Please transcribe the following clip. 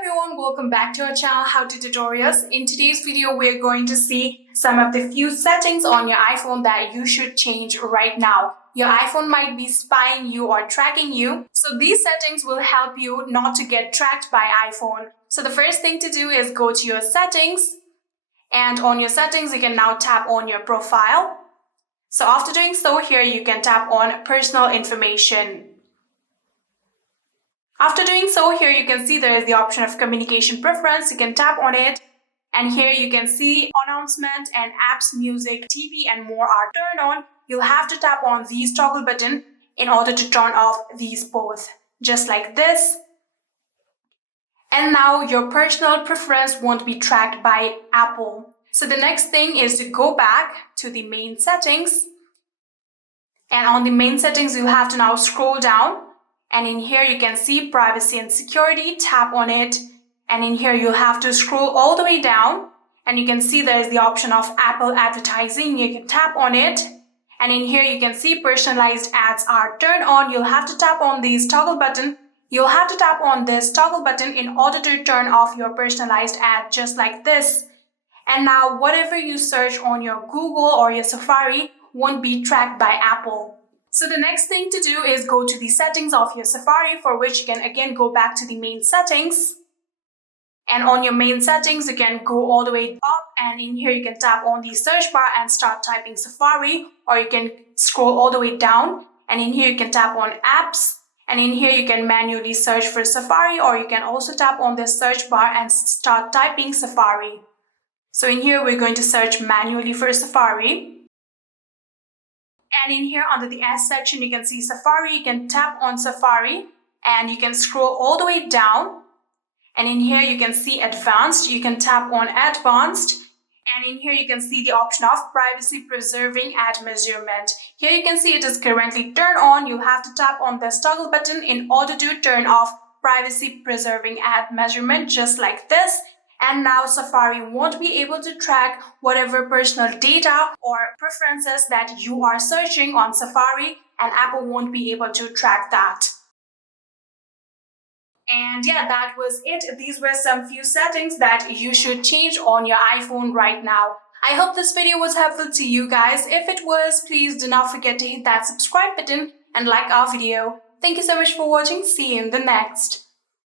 everyone, welcome back to our channel How to Tutorials. In today's video, we're going to see some of the few settings on your iPhone that you should change right now. Your iPhone might be spying you or tracking you, so these settings will help you not to get tracked by iPhone. So the first thing to do is go to your settings, and on your settings, you can now tap on your profile. So after doing so, here you can tap on personal information. After doing so, here you can see there is the option of communication preference. You can tap on it, and here you can see announcement and apps, music, TV, and more are turned on. You'll have to tap on these toggle button in order to turn off these both, just like this. And now your personal preference won't be tracked by Apple. So the next thing is to go back to the main settings. And on the main settings, you'll have to now scroll down. And in here, you can see privacy and security, tap on it. And in here, you'll have to scroll all the way down. And you can see there is the option of Apple advertising. You can tap on it. And in here, you can see personalized ads are turned on. You'll have to tap on these toggle button. You'll have to tap on this toggle button in order to turn off your personalized ad, just like this. And now whatever you search on your Google or your Safari won't be tracked by Apple. So the next thing to do is go to the settings of your Safari, for which you can again go back to the main settings. And on your main settings, you can go all the way up, and in here you can tap on the search bar and start typing Safari, or you can scroll all the way down, and in here you can tap on apps, and in here you can manually search for Safari, or you can also tap on the search bar and start typing Safari. So in here we're going to search manually for Safari. And in here under the S section, you can see Safari. You can tap on Safari and you can scroll all the way down. And in here you can see Advanced. You can tap on Advanced. And in here you can see the option of Privacy Preserving Ad Measurement. Here you can see it is currently turned on. You'll have to tap on this toggle button in order to turn off Privacy Preserving Ad Measurement, just like this. And now Safari won't be able to track whatever personal data or preferences that you are searching on Safari, and Apple won't be able to track that. And yeah, that was it. These were some few settings that you should change on your iPhone right now. I hope this video was helpful to you guys. If it was, please do not forget to hit that subscribe button and like our video. Thank you so much for watching. See you in the next.